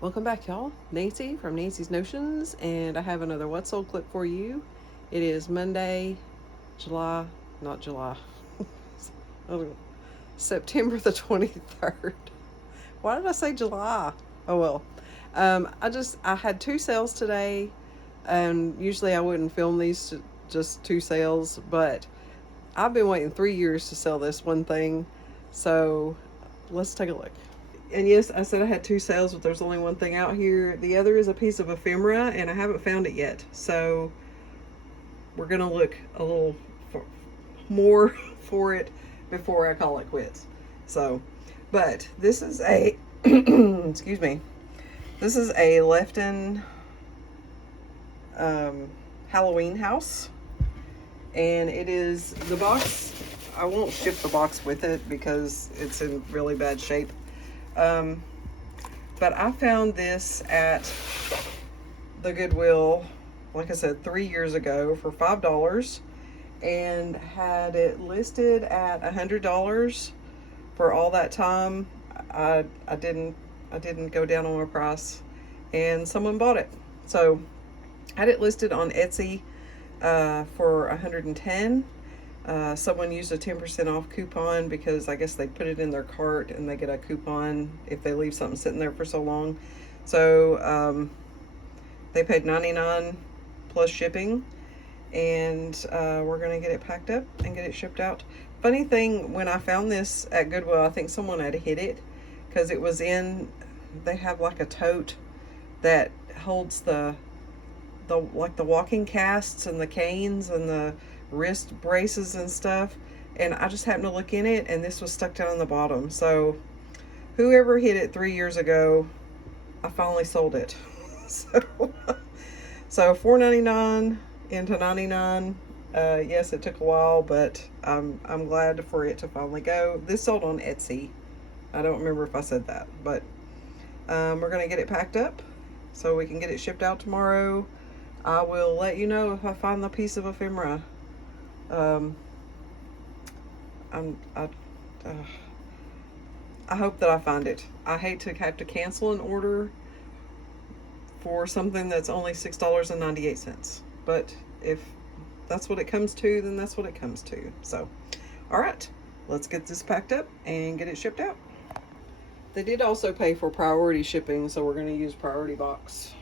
Welcome back, y'all. Nancy from Nancy's Notions, and I have another What's Sold clip for you. It is Monday, July, not July, September the 23rd. Why did I say July? Oh well. I had two sales today, and usually I wouldn't film these just two sales, but I've been waiting 3 years to sell this one thing, so let's take a look. And yes, I said I had two sales, but there's only one thing out here. The other is a piece of ephemera, and I haven't found it yet. So we're going to look a little more for it before I call it quits. So, but this is a, excuse me, this is a Lefton Halloween house. And it is the box. I won't ship the box with it because it's in really bad shape. Um, But I found this at the Goodwill, like I said, 3 years ago for $5 and had it listed at $100 for all that time. I, I didn't I didn't go down on my price, and someone bought it. So I had it listed on Etsy for 110. Someone used a 10% off coupon because I guess they put it in their cart and they get a coupon if they leave something sitting there for so long. So they paid $99 plus shipping, and we're going to get it packed up and get it shipped out. Funny thing, when I found this at Goodwill, I think someone had hid it because it was in, they have like a tote that holds the like the walking casts and the canes and the wrist braces and stuff, and I just happened to look in it and this was stuck down on the bottom. So whoever hit it 3 years ago, I finally sold it. so so $4.99 into $99. Yes, it took a while, but I'm glad for it to finally go. This sold on Etsy. I don't remember if I said that, but we're gonna get it packed up so we can get it shipped out tomorrow. I will let you know if I find the piece of ephemera. Um, I'm, I hope that I find it. I hate to have to cancel an order for something that's only $6.98. But if that's what it comes to, then that's what it comes to. So, all right, let's get this packed up and get it shipped out. They did also pay for priority shipping, so we're going to use priority box.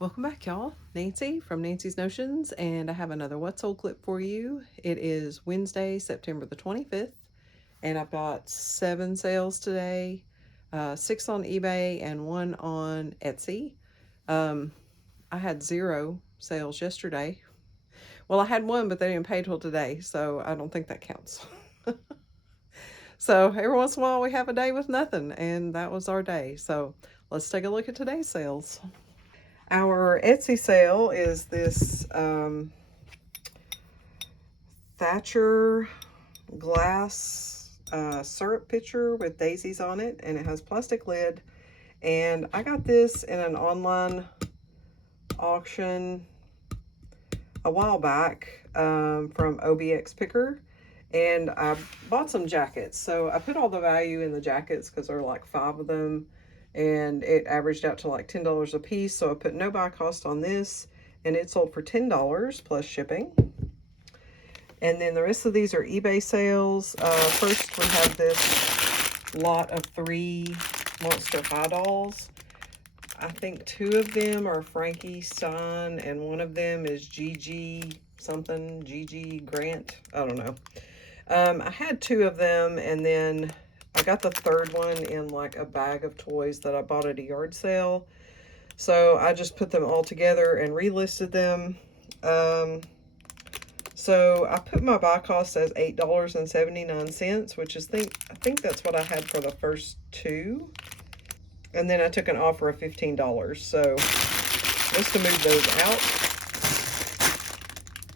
Welcome back, y'all. Nancy from Nancy's Notions, and I have another What's Sold clip for you. It is Wednesday, September the 25th, and I've got 7 sales today, 6 on eBay and 1 on Etsy. I had 0 sales yesterday. Well, I had 1, but they didn't pay till today, so I don't think that counts. So every once in a while we have a day with nothing, and that was our day. So let's take a look at today's sales. Our Etsy sale is this Thatcher glass syrup pitcher with daisies on it, and it has plastic lid. And I got this in an online auction a while back from OBX Picker, and I bought some jackets. So I put all the value in the jackets because there are like 5 of them, and it averaged out to like $10 a piece. So I put no buy cost on this, and it sold for $10 plus shipping. And then the rest of these are eBay sales. First, we have this lot of 3 Monster High Dolls. I think 2 of them are Frankie Stein, and 1 of them is Gigi something, Gigi Grant, I don't know. I had 2 of them, and then I got the third one in like a bag of toys that I bought at a yard sale. So I just put them all together and relisted them. So I put my buy cost as $8.79, which is I think that's what I had for the first 2. And then I took an offer of $15. So just to move those out.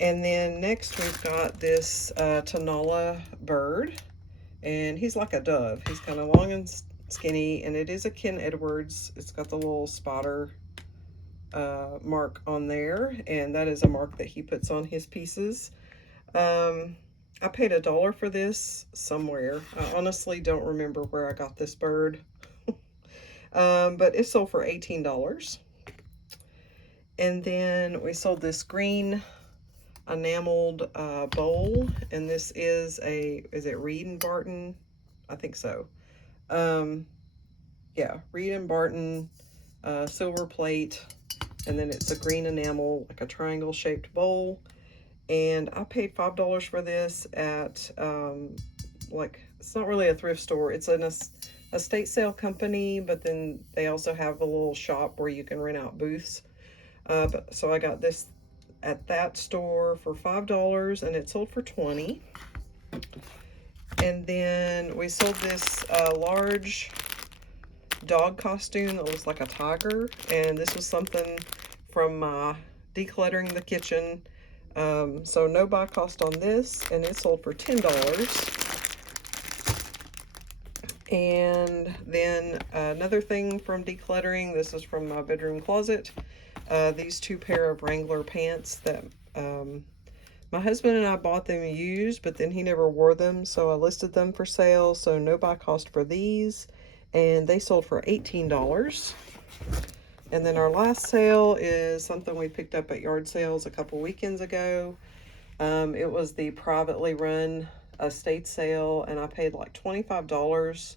And then next we've got this Tanala bird. And he's like a dove. He's kind of long and skinny. And it is a Ken Edwards. It's got the little spotter mark on there, and that is a mark that he puts on his pieces. I paid $1 for this somewhere. I honestly don't remember where I got this bird. But it sold for $18. And then we sold this green enameled bowl, and this is it Reed and Barton? I think so. Yeah, Reed and Barton silver plate. And then it's a green enamel, like a triangle shaped bowl. And I paid $5 for this at, like, it's not really a thrift store. It's an estate sale company, but then they also have a little shop where you can rent out booths. So I got this at that store for $5, and it sold for $20. And then we sold this large dog costume that looks like a tiger, and this was something from my decluttering the kitchen. So no buy cost on this, and it sold for $10. And then another thing from decluttering, this is from my bedroom closet. These 2 pair of Wrangler pants that my husband and I bought them used, but then he never wore them, so I listed them for sale. So no buy cost for these, and they sold for $18. And then our last sale is something we picked up at yard sales a couple weekends ago. It was the privately run estate sale, and I paid like $25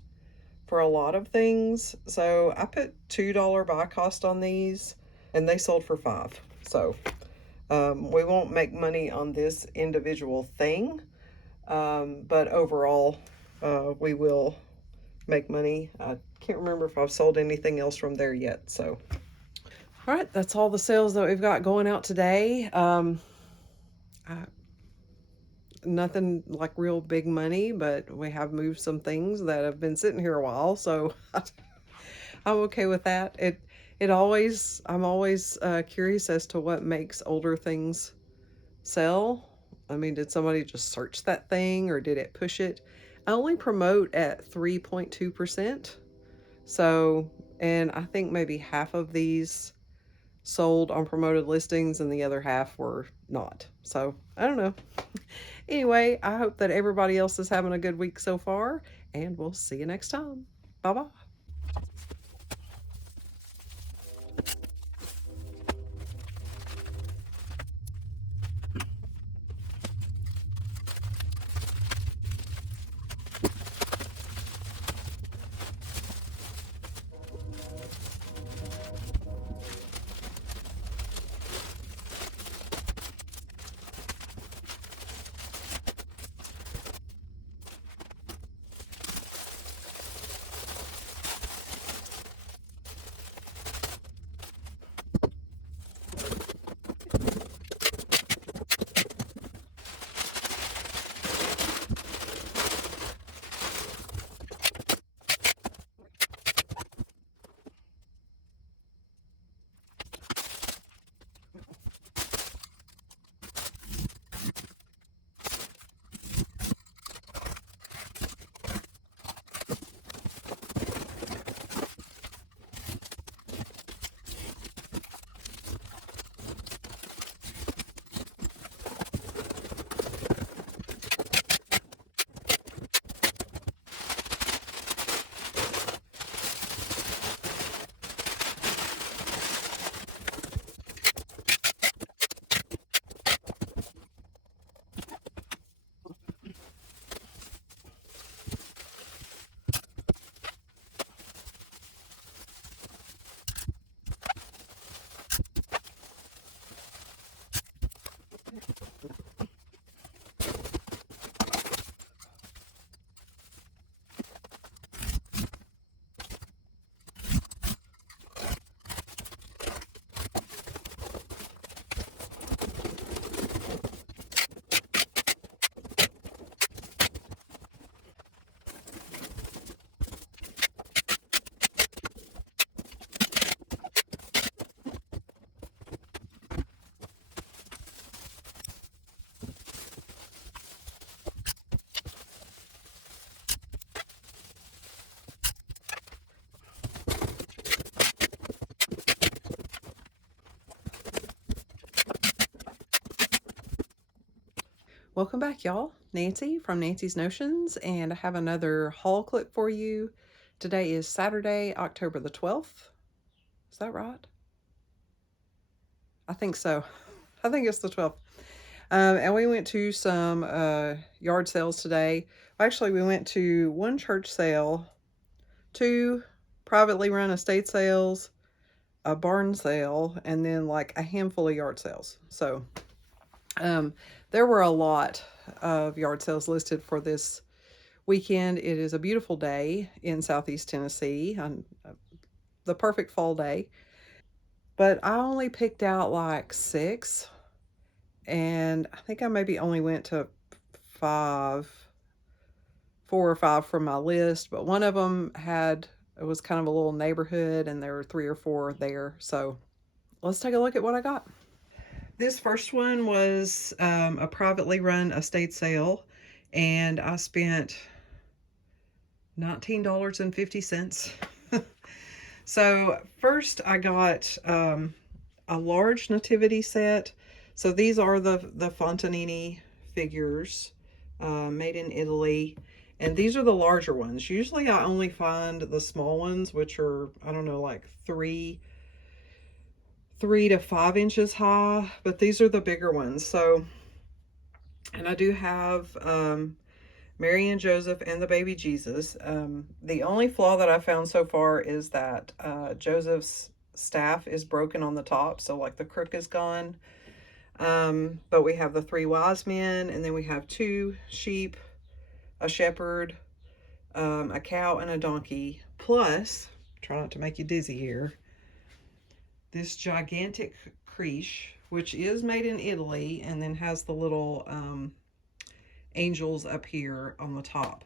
for a lot of things. So I put $2 buy cost on these, and they sold for $5. So we won't make money on this individual thing, but overall we will make money. I can't remember if I've sold anything else from there yet. So all right, that's all the sales that we've got going out today. Nothing like real big money, but we have moved some things that have been sitting here a while, so I'm okay with that. I'm always curious as to what makes older things sell. I mean, did somebody just search that thing, or did it push it? I only promote at 3.2%. So, and I think maybe half of these sold on promoted listings and the other half were not. So I don't know. Anyway, I hope that everybody else is having a good week so far, and we'll see you next time. Bye-bye. Welcome back, y'all. Nancy from Nancy's Notions, and I have another haul clip for you. Today is Saturday, October the 12th. Is that right? I think so. I think it's the 12th. And we went to some yard sales today. Actually, we went to one church sale, two privately run estate sales, a barn sale, and then like a handful of yard sales. So there were a lot of yard sales listed for this weekend. It is a beautiful day in Southeast Tennessee, the perfect fall day. But I only picked out like 6, and I think I maybe only went to 5, 4 or 5 from my list. But one of them it was kind of a little neighborhood, and there were 3 or 4 there. So let's take a look at what I got. This first one was a privately run estate sale, and I spent $19.50. So first I got a large nativity set. So these are the Fontanini figures made in Italy. And these are the larger ones. Usually I only find the small ones, which are, I don't know, like 3 to 5 inches high. But these are the bigger ones. So, and I do have Mary and Joseph and the baby Jesus. The only flaw that I found so far is that Joseph's staff is broken on the top, so like the crook is gone. But we have the 3 wise men, and then we have 2 sheep, a shepherd, a cow, and a donkey. Plus, try not to make you dizzy here, this gigantic creche, which is made in Italy, and then has the little angels up here on the top.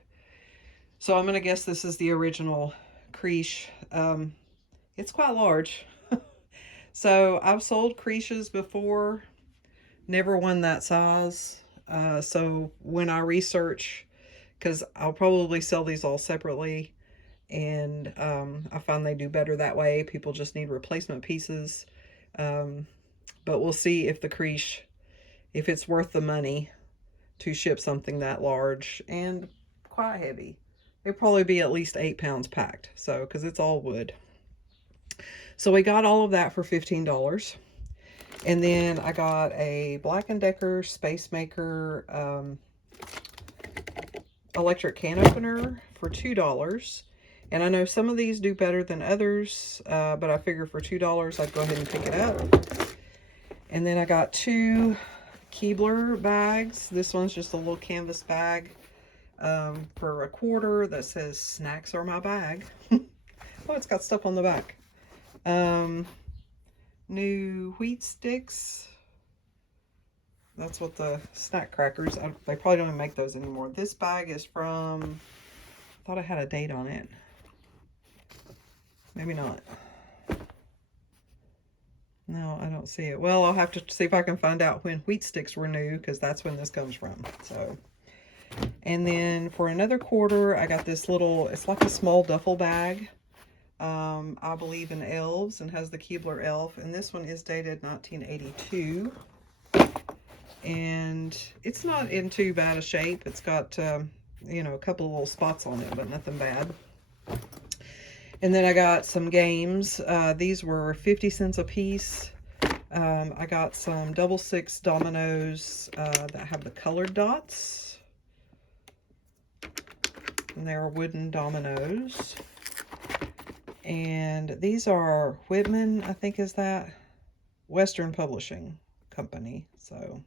So I'm going to guess this is the original creche. It's quite large. So I've sold creches before, never one that size. So when I research, because I'll probably sell these all separately, and I find they do better that way. People just need replacement pieces. But we'll see if the creche, if it's worth the money to ship something that large and quite heavy. It'd probably be at least 8 pounds packed, so because it's all wood. So we got all of that for $15. And then I got a Black & Decker Space Maker electric can opener for $2. And I know some of these do better than others, but I figure for $2 I'd go ahead and pick it up. And then I got 2 Keebler bags. This one's just a little canvas bag for $1 that says snacks are my bag. Oh, it's got stuff on the back. New wheat sticks. That's what the snack crackers, they probably don't even make those anymore. This bag is from, I thought I had a date on it. Maybe not. No, I don't see it. Well, I'll have to see if I can find out when wheat sticks were new, because that's when this comes from. So, and then for another $1, I got this little, it's like a small duffel bag. I believe in elves, and has the Keebler elf. And this one is dated 1982. And it's not in too bad a shape. It's got, you know, a couple of little spots on it, but nothing bad. And then I got some games. These were 50 cents a piece. I got some double 6 dominoes that have the colored dots. And they're wooden dominoes. And these are Whitman, I think is that. Western Publishing Company. So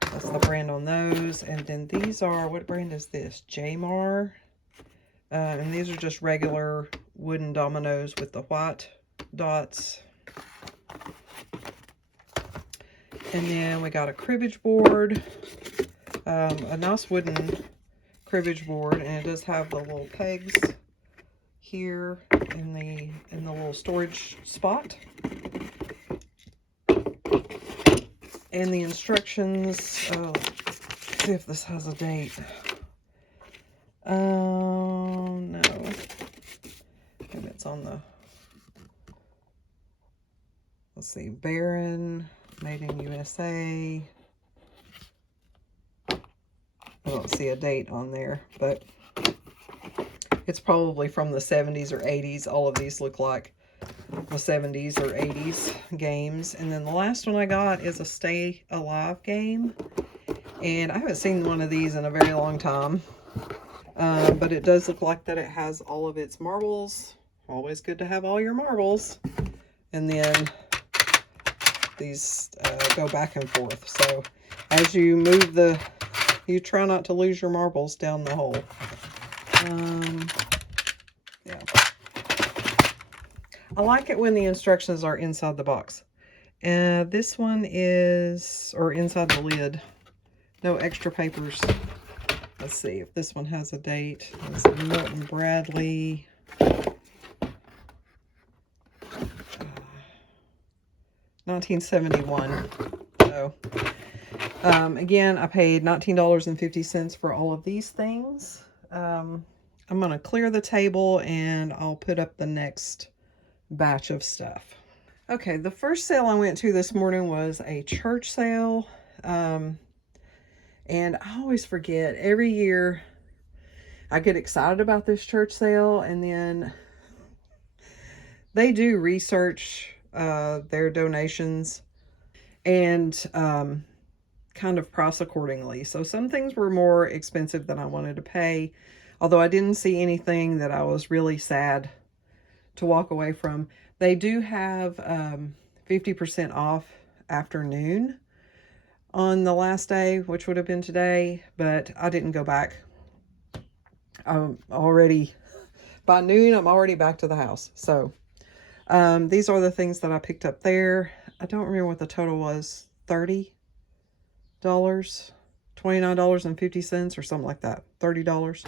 that's the brand on those. And then these are, what brand is this? Jamar. And these are just regular wooden dominoes with the white dots. And then we got a cribbage board, a nice wooden cribbage board, and it does have the little pegs here in the little storage spot. And the instructions, let's see if this has a date. No. Maybe it's on the, let's see, Baron, made in USA. don't see a date on there, but it's probably from the 70s or 80s. All of these look like the 70s or 80s games. And then the last one I got is a Stay Alive game. And I haven't seen one of these in a very long time. But it does look like that it has all of its marbles. Always good to have all your marbles. And then these go back and forth. So as you move you try not to lose your marbles down the hole. Yeah. I like it when the instructions are inside the box. This one is, or inside the lid. No extra papers. Let's see if this one has a date. It's Milton Bradley. 1971. So, again, I paid $19.50 for all of these things. I'm going to clear the table and I'll put up the next batch of stuff. Okay, the first sale I went to this morning was a church sale. And I always forget. Every year I get excited about this church sale, and then they do research their donations and kind of price accordingly. So some things were more expensive than I wanted to pay, although I didn't see anything that I was really sad to walk away from. They do have 50% off afternoon on the last day, which would have been today, but I didn't go back. I'm already, by noon, I'm already back to the house. So these are the things that I picked up there. I don't remember what the total was. $30, $29.50 or something like that. $30.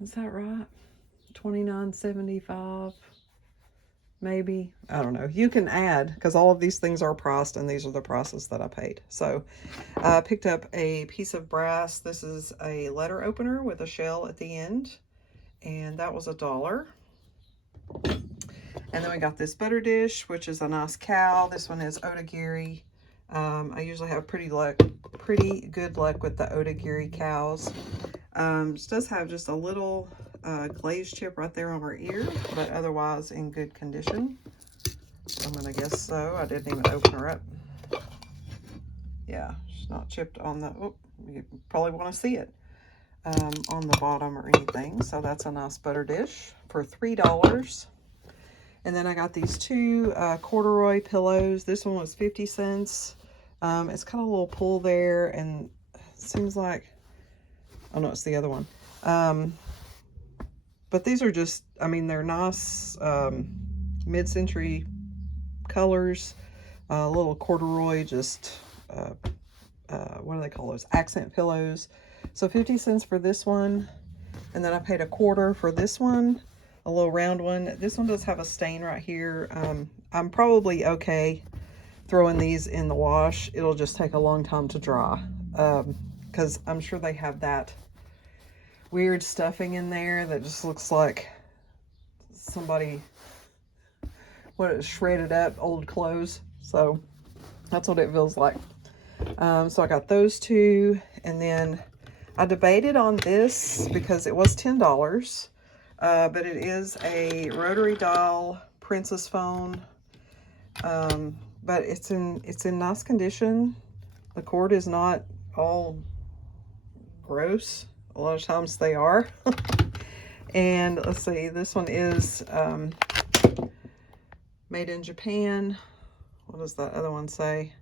Is that right? $29.75. Maybe. I don't know. You can add, because all of these things are priced, and these are the prices that I paid. So I picked up a piece of brass. This is a letter opener with a shell at the end, and that was $1. And then we got this butter dish, which is a nice cow. This one is Otagiri. I usually have pretty good luck with the Otagiri cows. This does have just a little glazed chip right there on her ear, but otherwise in good condition. I'm gonna guess so. I didn't even open her up. Yeah, she's not chipped on the, oh, you probably want to see it on the bottom or anything. So that's a nice butter dish for $3. And then I got these two corduroy pillows. This one was 50 cents. It's got a little pull there, and it seems like, oh no, it's the other one. But these are just, I mean, they're nice mid-century colors. Little corduroy, just, what do they call those? Accent pillows. So 50 cents for this one. And then I paid $1 for this one, a little round one. This one does have a stain right here. I'm probably okay throwing these in the wash. It'll just take a long time to dry, because I'm sure they have that weird stuffing in there that just looks like somebody shredded up old clothes. So that's what it feels like. So I got those two, and then I debated on this because it was $10, but it is a rotary dial princess phone, but it's in nice condition. The cord is not all gross. A lot of times they are. And let's see, this one is made in Japan. What does that other one say?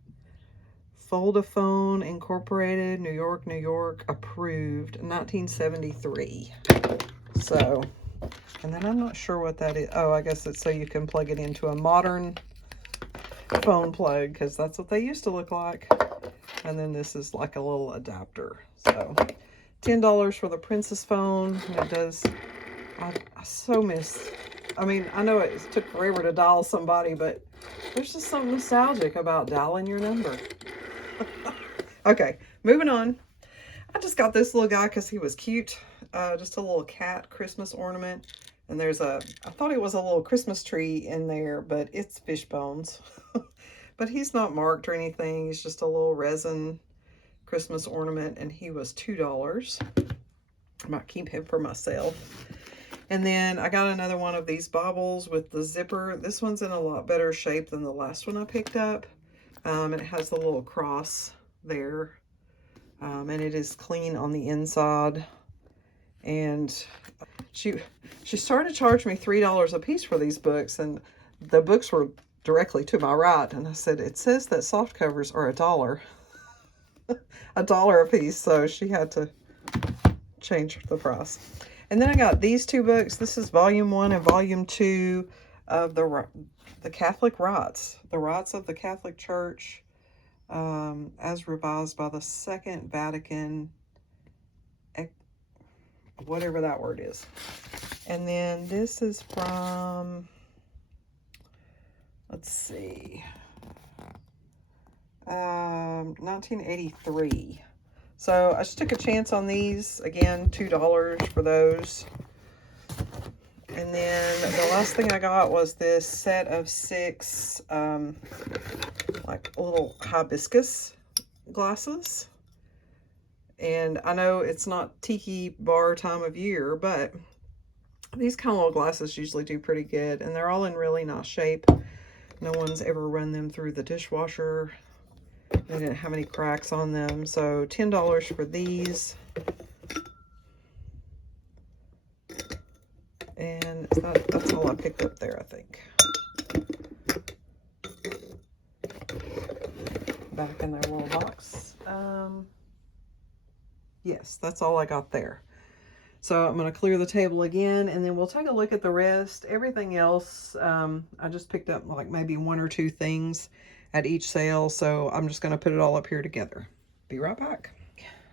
Foldaphone Incorporated, New York, New York, approved, 1973. So, and then I'm not sure what that is. Oh, I guess it's so you can plug it into a modern phone plug, because that's what they used to look like. And then this is like a little adapter. So $10 for the princess phone. And it does, I so miss, I mean, I know it took forever to dial somebody, but there's just something nostalgic about dialing your number. Okay, moving on. I just got this little guy because he was cute. Just a little cat Christmas ornament. And there's I thought it was a little Christmas tree in there, but it's fish bones. But he's not marked or anything. He's just a little resin Christmas ornament, and he was $2. I might keep him for myself. And then I got another one of these baubles with the zipper. This one's in a lot better shape than the last one I picked up. And it has the little cross there. And it is clean on the inside. And she started to charge me $3 a piece for these books, and the books were directly to my right. And I said, it says that soft covers are $1. $1 a piece. So she had to change the price. And then I got these two books. This is volume 1 and volume 2 of the Catholic Rites. The Rites of the Catholic Church, as revised by the Second Vatican, whatever that word is. And then this is from, let's see, 1983. So I just took a chance on these. Again, $2 for those. And then the last thing I got was this set of 6 like little hibiscus glasses. And I know it's not tiki bar time of year, but these kind of little glasses usually do pretty good. And they're all in really nice shape. No one's ever run them through the dishwasher. They didn't have any cracks on them. So $10 for these. And that's all I picked up there, I think. Back in their little box. Yes, that's all I got there. So I'm going to clear the table again, and then we'll take a look at the rest. Everything else, I just picked up like maybe 1 or 2 things at each sale. So I'm just going to put it all up here together. Be right back.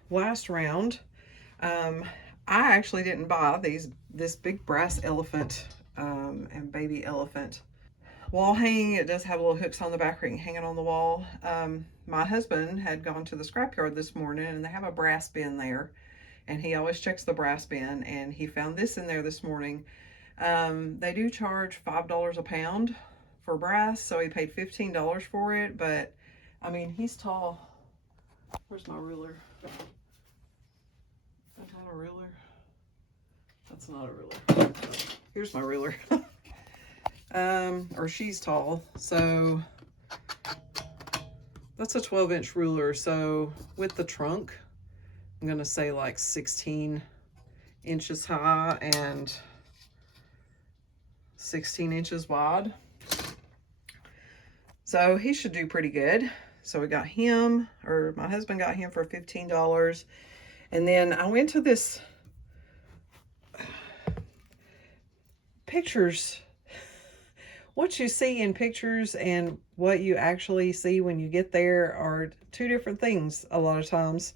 Last round. I actually didn't buy this big brass elephant and baby elephant wall hanging. It does have little hooks on the back ring hanging on the wall. My husband had gone to the scrapyard this morning, and they have a brass bin there, and he always checks the brass bin, and he found this in there this morning. They do charge $5 a pound for brass, so he paid $15 for it. But I mean, he's tall. Where's my ruler? Is that not a ruler? That's not a ruler. Here's my ruler. Or she's tall, so that's a 12-inch ruler. So with the trunk, I'm gonna say like 16 inches high and 16 inches wide. So he should do pretty good. So we got him, or my husband got him for $15. And then I went to this pictures. What you see in pictures and what you actually see when you get there are 2 different things a lot of times.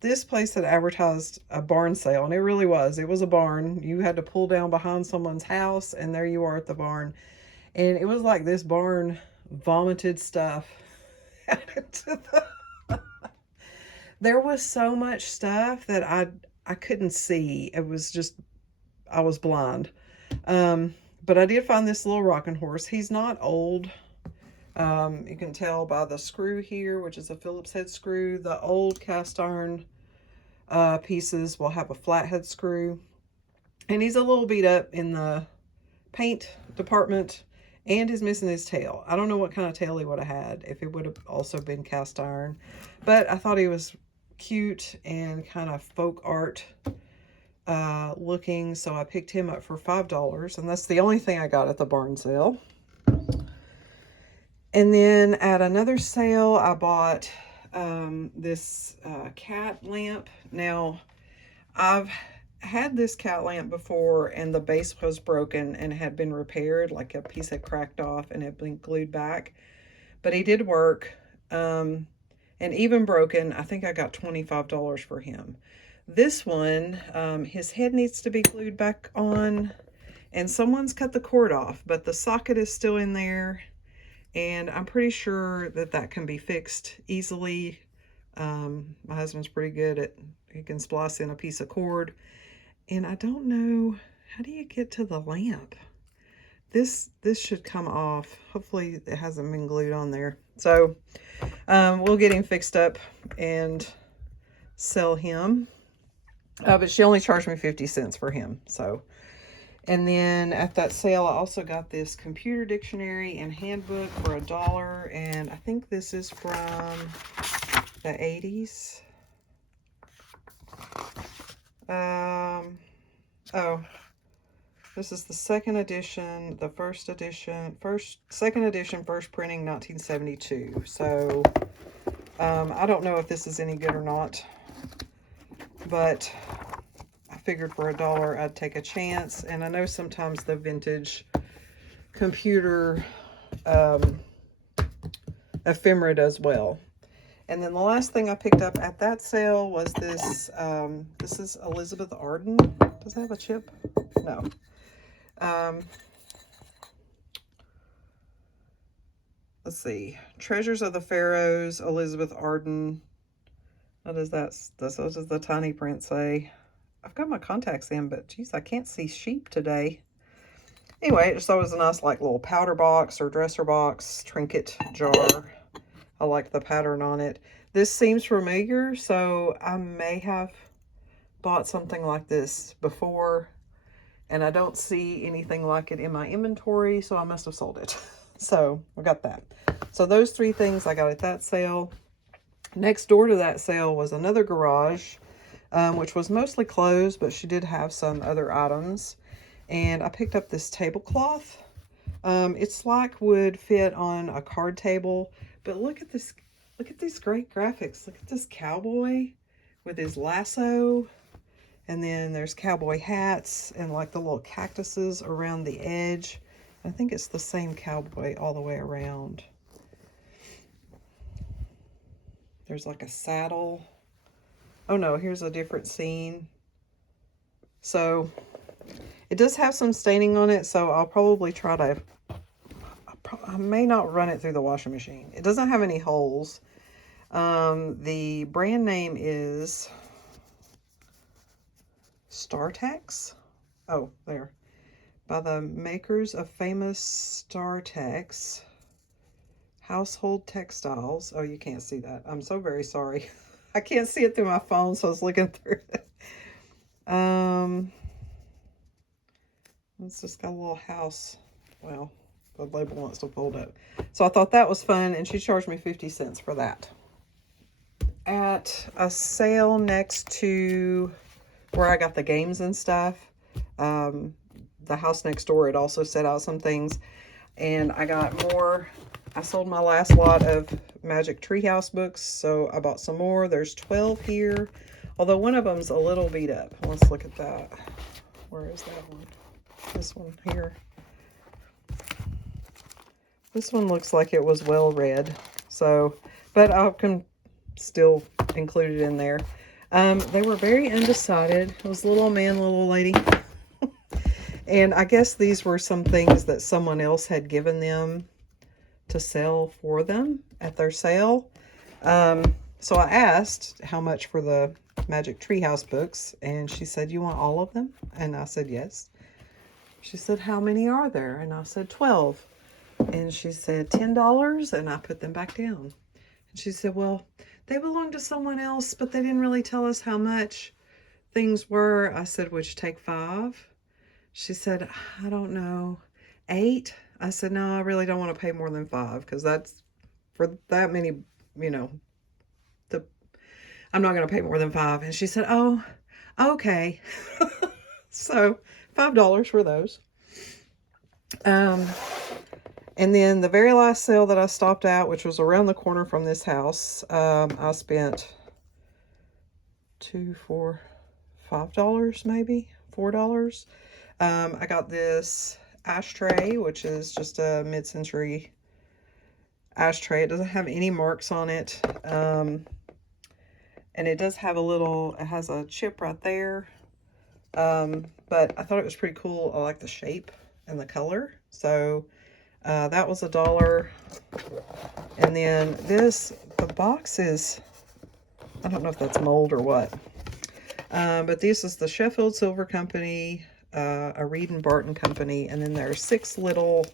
This place had advertised a barn sale, and it really was. It was a barn. You had to pull down behind someone's house, and there you are at the barn. And it was like this barn vomited stuff out into the... There was so much stuff that I couldn't see. It was just, I was blind. But I did find this little rocking horse. He's not old. You can tell by the screw here, which is a Phillips head screw. The old cast iron pieces will have a flathead screw. And he's a little beat up in the paint department, and he's missing his tail. I don't know what kind of tail he would have had if it would have also been cast iron. But I thought he was cute and kind of folk art looking, so I picked him up for $5, and that's the only thing I got at the barn sale. And then at another sale, I bought this cat lamp. Now, I've had this cat lamp before, and the base was broken and had been repaired, like a piece had cracked off and had been glued back. But he did work, and even broken, I think I got $25 for him. This one, his head needs to be glued back on, and someone's cut the cord off, but the socket is still in there, and I'm pretty sure that that can be fixed easily. My husband's pretty good at, he can splice in a piece of cord, and I don't know, how do you get to the lamp? this should come off. Hopefully it hasn't been glued on there. So we'll get him fixed up and sell him. But she only charged me 50 cents for him. So, and then at that sale, I also got this computer dictionary and handbook for $1. And I think this is from the 80s. Oh, this is the second edition, the second edition, first printing, 1972. So, I don't know if this is any good or not, but I figured for $1 I'd take a chance. And I know sometimes the vintage computer ephemera does well. And then the last thing I picked up at that sale was this. This is Elizabeth Arden. Does it have a chip? No. Let's see. Treasures of the Pharaohs, Elizabeth Arden. What is that? What does the tiny print say? I've got my contacts in, but geez, I can't see sheep today. Anyway, I just thought it was a nice like little powder box or dresser box, trinket jar. I like the pattern on it. This seems familiar, so I may have bought something like this before, and I don't see anything like it in my inventory, so I must have sold it. So I got that. So those three things I got at that sale. Next door to that sale was another garage, which was mostly clothes, but she did have some other items. And I picked up this tablecloth. It's like would fit on a card table, but look at this. Look at these great graphics. Look at this cowboy with his lasso. And then there's cowboy hats and like the little cactuses around the edge. I think it's the same cowboy all the way around. There's like a saddle. Oh no, here's a different scene. So it does have some staining on it, so I'll probably try to, I may not run it through the washing machine. It doesn't have any holes. The brand name is StarTex. Oh, there. By the makers of famous StarTex household textiles. Oh, you can't see that. I'm so very sorry. I can't see it through my phone, so I was looking through it. It's just got a little house. Well, the label wants to fold up. So I thought that was fun, and she charged me 50 cents for that. At a sale next to where I got the games and stuff, the house next door, it also set out some things, and I got more. I sold my last lot of Magic Treehouse books, so I bought some more. There's 12 here, although one of them's a little beat up. Let's look at that. Where is that one? This one here. This one looks like it was well read, so, but I can still include it in there. They were very undecided. It was little man, little lady. And I guess these were some things that someone else had given them to sell for them at their sale. So I asked how much for the Magic Treehouse books, and she said, "You want all of them?" And I said, "Yes." She said, "How many are there?" And I said, 12. And she said, $10, and I put them back down. And she said, "Well, they belong to someone else, but they didn't really tell us how much things were." I said, "Would you take 5? She said, "I don't know, 8? I said, "No, I really don't want to pay more than 5, because that's for that many, you know, I'm not going to pay more than 5. And she said, "Oh, okay." So $5 for those. And then the very last sale that I stopped at, which was around the corner from this house, I spent $5 maybe, $4. I got this ashtray, which is just a mid-century ashtray. It doesn't have any marks on it. And it does have it has a chip right there. But I thought it was pretty cool. I like the shape and the color. So that was $1. And then the box is, I don't know if that's mold or what. But this is the Sheffield Silver Company a Reed and Barton company. And then there are 6 little,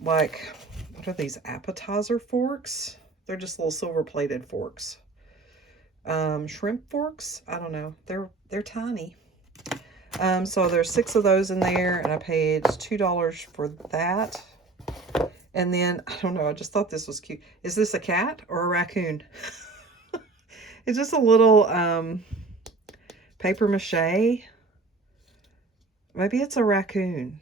like, what are these, appetizer forks? They're just little silver-plated forks. Shrimp forks? I don't know. They're tiny. So there's 6 of those in there, and I paid $2 for that. And then, I don't know, I just thought this was cute. Is this a cat or a raccoon? It's just a little paper mache. Maybe it's a raccoon.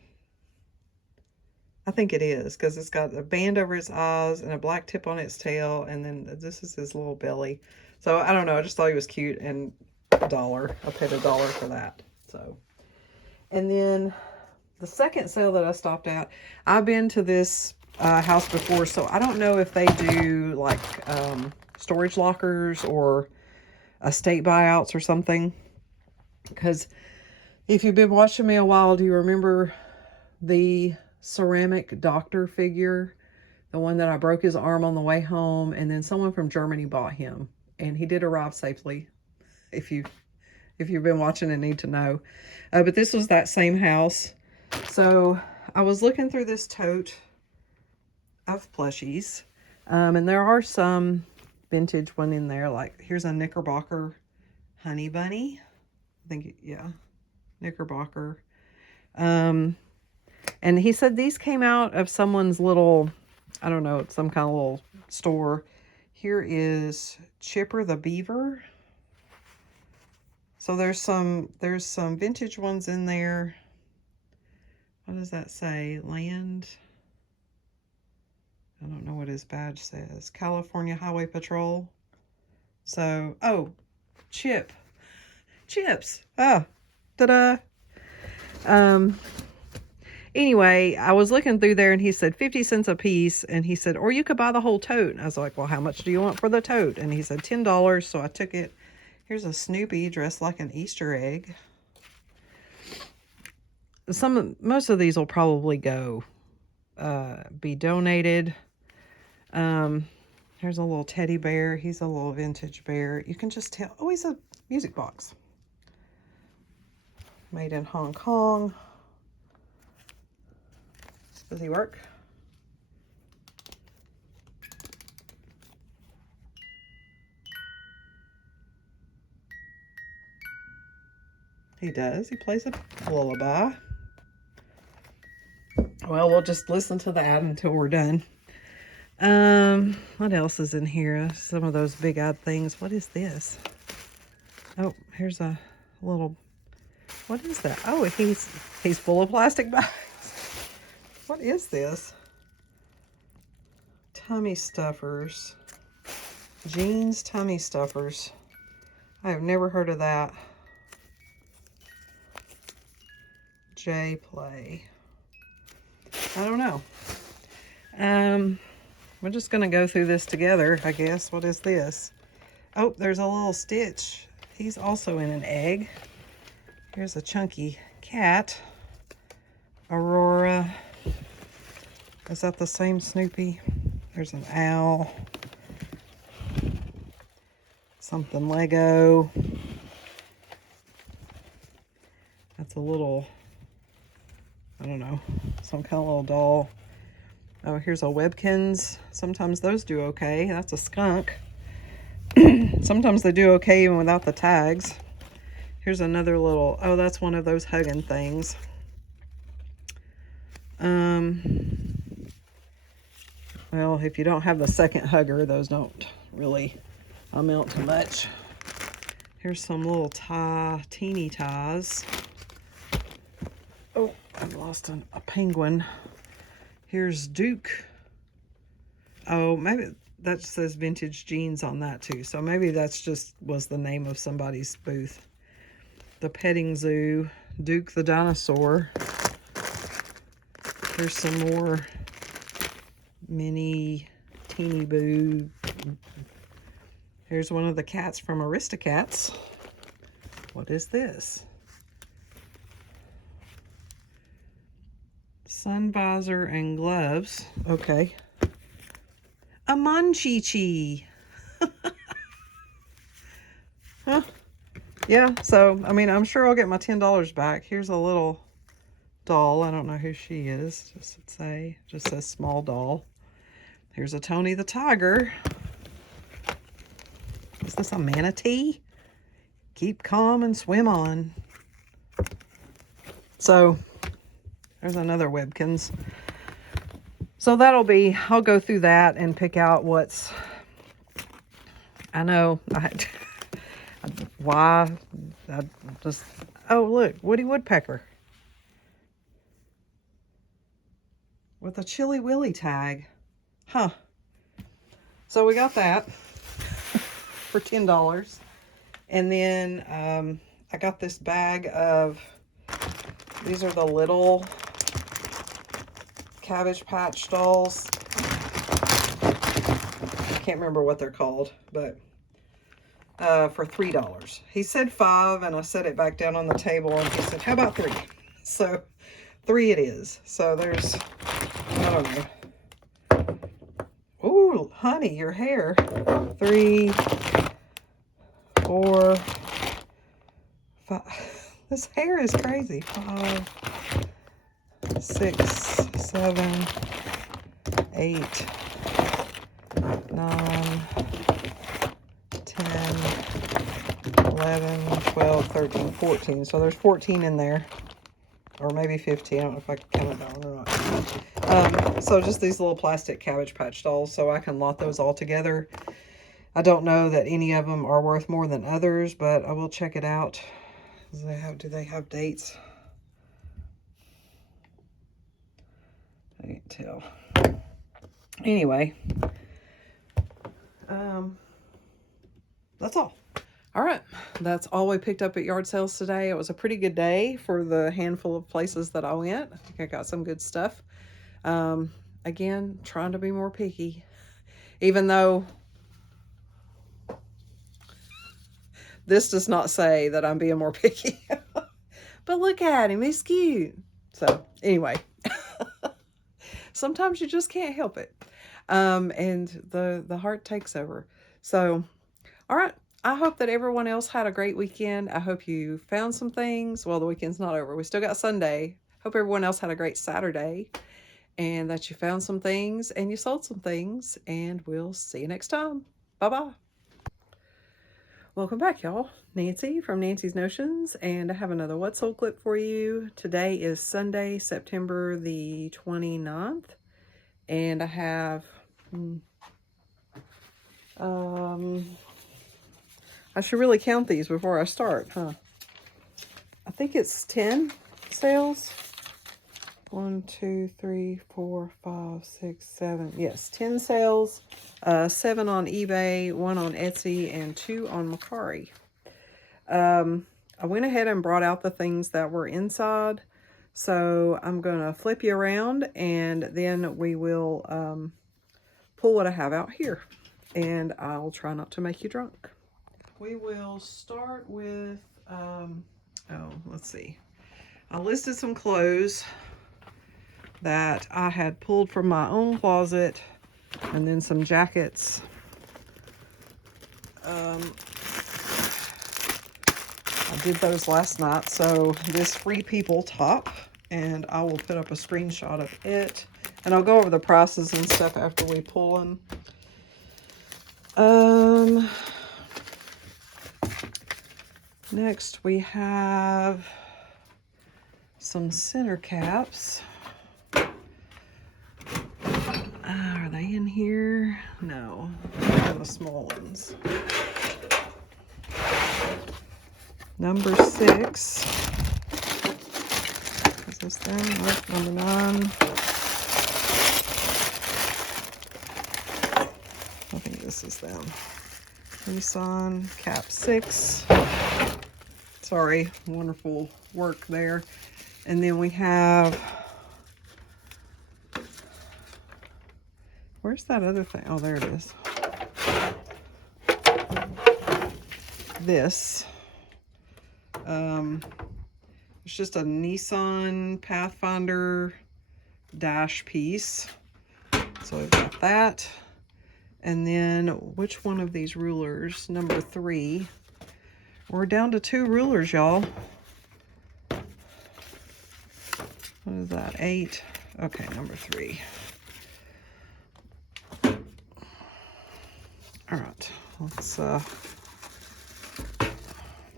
I think it is, because it's got a band over its eyes and a black tip on its tail, and then this is his little belly. So, I don't know, I just thought he was cute, and $1. I paid $1 for that. So, and then the second sale that I stopped at, I've been to this house before, so I don't know if they do like storage lockers or estate buyouts or something. Because if you've been watching me a while, do you remember the ceramic doctor figure? The one that I broke his arm on the way home, and then someone from Germany bought him, and he did arrive safely. If you've been watching and need to know. But this was that same house. So I was looking through this tote of plushies. And there are some vintage one in there. Like, here's a Knickerbocker honey bunny. I think, yeah, Knickerbocker. And he said these came out of someone's little, I don't know, some kind of little store. Here is Chipper the Beaver. So there's some vintage ones in there. What does that say? Land. I don't know what his badge says. California Highway Patrol. So, oh, Chips. Ah, ta-da. Anyway, I was looking through there, and he said 50 cents a piece, and he said, or you could buy the whole tote. And I was like, well, how much do you want for the tote? And he said $10, so I took it. Here's a Snoopy dressed like an Easter egg. Most of these will probably go, be donated. Here's a little teddy bear. He's a little vintage bear. You can just tell. Oh, he's a music box. Made in Hong Kong. Does he work? He does. He plays a lullaby. Well, we'll just listen to that until we're done. What else is in here? Some of those big odd things. What is this? Oh, here's a little, what is that? Oh, he's full of plastic bags. What is this? Tummy stuffers. Jeans tummy stuffers. I have never heard of that. J-Play. I don't know. We're just going to go through this together, I guess. What is this? Oh, there's a little Stitch. He's also in an egg. Here's a chunky cat. Aurora. Is that the same Snoopy? There's an owl. Something Lego. That's a little, I don't know, some kind of little doll. Oh, here's a Webkins. Sometimes those do okay. That's a skunk. Sometimes they do okay even without the tags. Here's another little, oh, that's one of those hugging things. Well, if you don't have the second hugger, those don't really amount to much. Here's some little teeny ties. Oh, I've lost a penguin. Here's Duke. Oh, maybe that says vintage jeans on that too. So maybe that's just was the name of somebody's booth. The petting zoo. Duke the dinosaur. Here's some more mini teeny boo. Here's one of the cats from Aristocats. What is this? Sun visor and gloves. Okay. A Monchichi. Huh. yeah, so, I mean, I'm sure I'll get my $10 back. Here's a little doll. I don't know who she is. Just says small doll. Here's a Tony the Tiger. Is this a manatee? Keep calm and swim on. So, there's another Webkins. So I'll go through that and pick out what's, I know, why, oh look, Woody Woodpecker. With a Chilly Willy tag. Huh. So we got that for $10. And then I got this bag of, these are the little Cabbage Patch dolls. I can't remember what they're called, but for $3. He said 5, and I set it back down on the table, and he said, how about 3? So 3 it is. So there's, I don't know. Ooh, honey, your hair. 3, 4, 5. This hair is crazy. 5, 6, 7, 8, 9, 10, 11, 12, 13, 14. So there's 14 in there. Or maybe 15. I don't know if I can count it down or not. So just these little plastic Cabbage Patch dolls. So I can lot those all together. I don't know that any of them are worth more than others, but I will check it out. Do they have dates? I can't tell. Anyway, that's all. All right, that's all we picked up at yard sales today. It was a pretty good day for the handful of places that I went. I think I got some good stuff. Again, trying to be more picky, even though this does not say that I'm being more picky. But look at him, he's cute. So anyway, sometimes you just can't help it. And the heart takes over. So, all right. I hope that everyone else had a great weekend. I hope you found some things. Well, the weekend's not over. We still got Sunday. Hope everyone else had a great Saturday and that you found some things and you sold some things. And we'll see you next time. Bye-bye. Welcome back, y'all. Nancy from Nancy's Notions, and I have another What Sold clip for you. Today is Sunday, September the 29th, and I have I should really count these before I start, huh? I think it's 10 sales. 1, 2, 3, 4, 5, 6, 7. Yes, 10 sales. 7 on eBay, 1 on Etsy, and 2 on Mercari. I went ahead and brought out the things that were inside. So I'm going to flip you around, and then we will pull what I have out here. And I'll try not to make you drunk. We will start with, let's see. I listed some clothes that I had pulled from my own closet, and then some jackets. I did those last night. So this Free People top, and I will put up a screenshot of it, and I'll go over the prices and stuff after we pull them. Next we have some center caps. Are they in here? No, they're the small ones. Number 6. Is this them? Nope, number 9. I think this is them. Nissan cap 6. Sorry, wonderful work there. And then we have, where's that other thing? Oh, there it is. This. It's just a Nissan Pathfinder dash piece. So we've got that. And then which one of these rulers? Number 3. We're down to 2 rulers, y'all. What is that? 8. Okay, number 3. All right, let's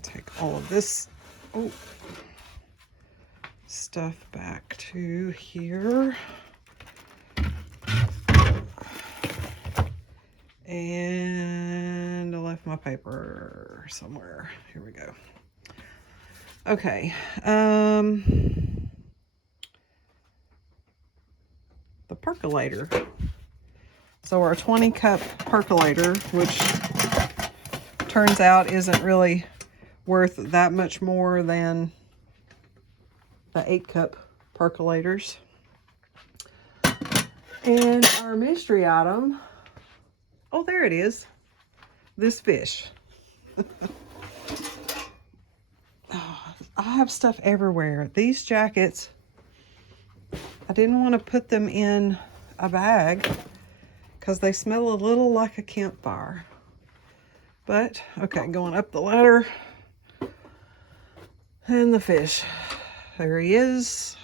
take all of this stuff back to here. And I left my paper somewhere. Here we go. Okay. The percolator. So our 20 cup percolator, which turns out isn't really worth that much more than the 8 cup percolators. And our mystery item, oh, there it is. This fish. Oh, I have stuff everywhere. These jackets, I didn't want to put them in a bag because they smell a little like a campfire. But, okay, going up the ladder. And the fish. There he is.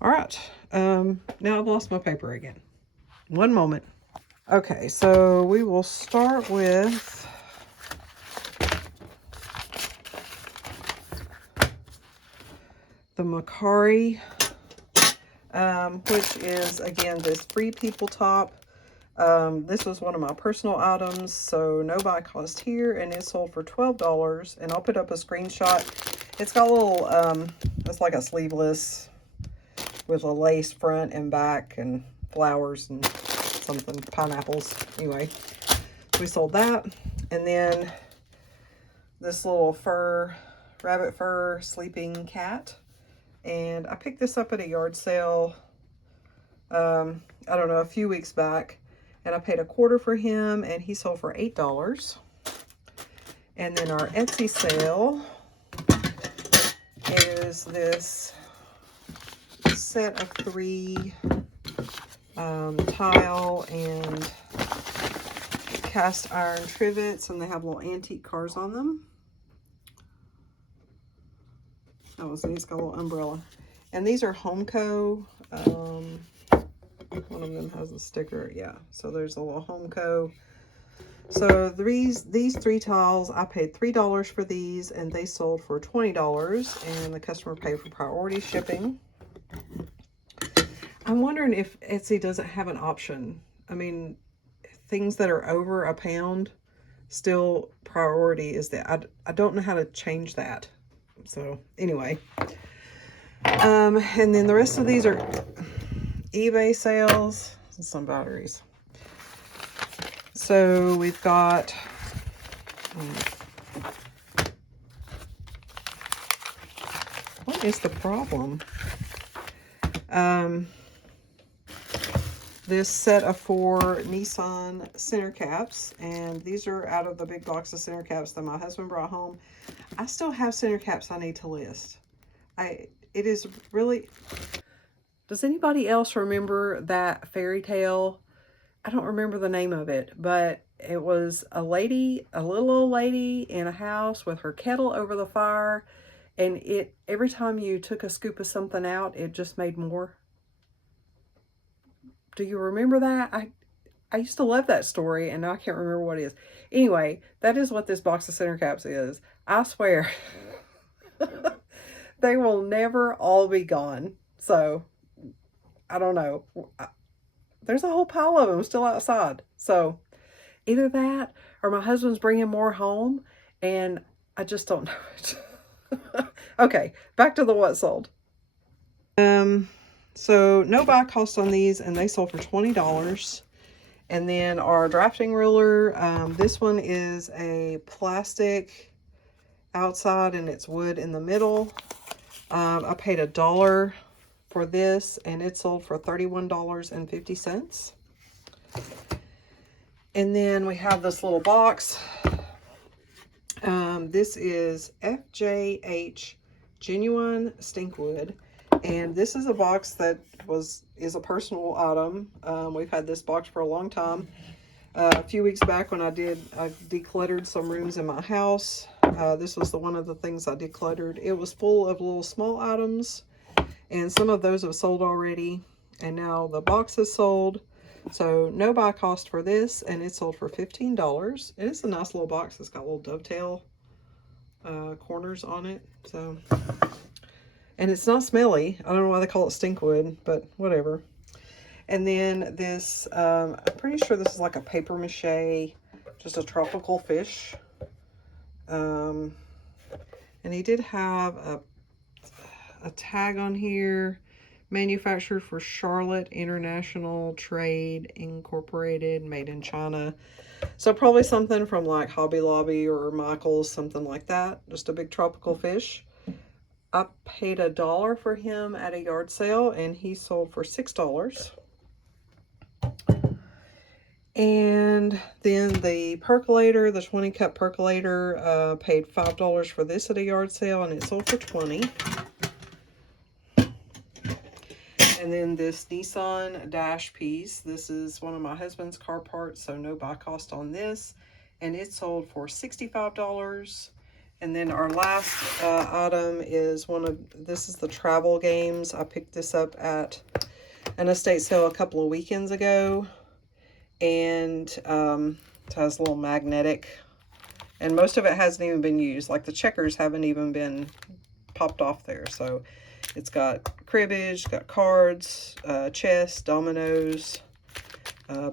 All right. Now I've lost my paper again. One moment. Okay, so we will start with the Mercari, which is, again, this Free People top. This was one of my personal items, so no buy cost here, and it sold for $12, and I'll put up a screenshot. It's got a little, it's like a sleeveless with a lace front and back and flowers and something, pineapples. Anyway, we sold that. And then this little fur, rabbit fur sleeping cat. And I picked this up at a yard sale, I don't know, a few weeks back. And I paid $1/4 for him, and he sold for $8. And then our Etsy sale is this set of 3 tile and cast iron trivets, and they have little antique cars on them. Oh, so he's got a little umbrella. And these are Homeco. One of them has a sticker. Yeah, so there's a little Homeco. So these 3 tiles, I paid $3 for these, and they sold for $20, and the customer paid for priority shipping. I'm wondering if Etsy doesn't have an option. I mean, things that are over a pound, still priority is that. I don't know how to change that. So anyway, and then the rest of these are eBay sales and some batteries. So we've got what is the problem? This set of 4 Nissan center caps, and these are out of the big box of center caps that my husband brought home. I still have center caps I need to list. It is really... Does anybody else remember that fairy tale? I don't remember the name of it, but it was a lady, a little old lady in a house with her kettle over the fire, and every time you took a scoop of something out, it just made more. Do you remember that? I used to love that story, and now I can't remember what it is. Anyway, that is what this box of center caps is. I swear, they will never all be gone. So, I don't know. There's a whole pile of them still outside. So, either that, or my husband's bringing more home, and I just don't know it. Okay, back to the what sold. So no buy cost on these, and they sold for $20. And then our drafting ruler, this one is a plastic outside and it's wood in the middle. I paid $1 for this, and it sold for $31.50. And then we have this little box. This is FJH Genuine Stinkwood. And this is a box that is a personal item. We've had this box for a long time. A few weeks back when I decluttered some rooms in my house. This was one of the things I decluttered. It was full of little small items, and some of those have sold already. And now the box is sold. So no buy cost for this, and it sold for $15. And it's a nice little box. It's got little dovetail corners on it. So, and it's not smelly. I don't know why they call it stinkwood, but whatever. And then this, I'm pretty sure this is like a paper mache, just a tropical fish. And he did have a tag on here, manufactured for Charlotte International Trade Incorporated, made in China. So probably something from like Hobby Lobby or Michael's, something like that. Just a big tropical fish. I paid $1 for him at a yard sale, and he sold for $6. And then the percolator, the 20-cup percolator, paid $5 for this at a yard sale, and it sold for $20. And then this Nissan dash piece, this is one of my husband's car parts, so no buy cost on this, and it sold for $65. And then our last item is this is the travel games. I picked this up at an estate sale a couple of weekends ago. And it has a little magnetic, and most of it hasn't even been used. Like the checkers haven't even been popped off there. So it's got cribbage, got cards, chess, dominoes,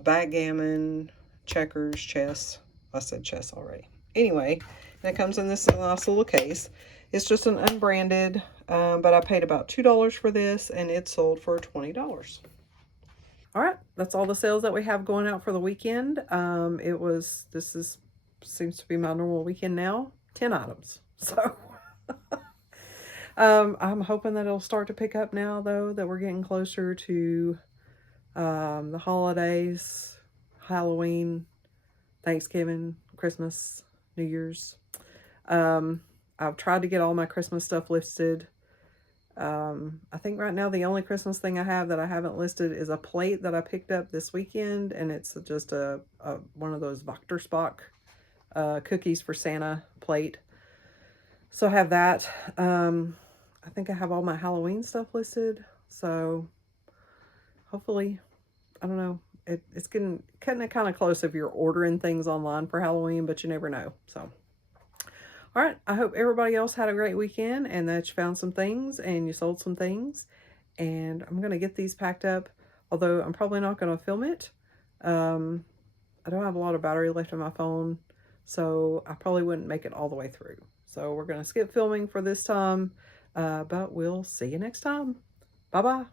backgammon, checkers, chess. I said chess already. Anyway, and it comes in this nice little case. It's just an unbranded, but I paid about $2 for this, and it sold for $20. All right, that's all the sales that we have going out for the weekend. Seems to be my normal weekend now, 10 items. So I'm hoping that it'll start to pick up now, though, that we're getting closer to the holidays, Halloween, Thanksgiving, Christmas, New Year's. I've tried to get all my Christmas stuff listed. I think right now the only Christmas thing I have that I haven't listed is a plate that I picked up this weekend, and it's just one of those Vaktersbach cookies for Santa plate. So I have that. I think I have all my Halloween stuff listed, so hopefully, I don't know, it's cutting it kind of close if you're ordering things online for Halloween, but you never know. So all right, I hope everybody else had a great weekend and that you found some things and you sold some things. And I'm going to get these packed up, although I'm probably not going to film it. I don't have a lot of battery left on my phone, so I probably wouldn't make it all the way through. So we're going to skip filming for this time, but we'll see you next time. Bye-bye.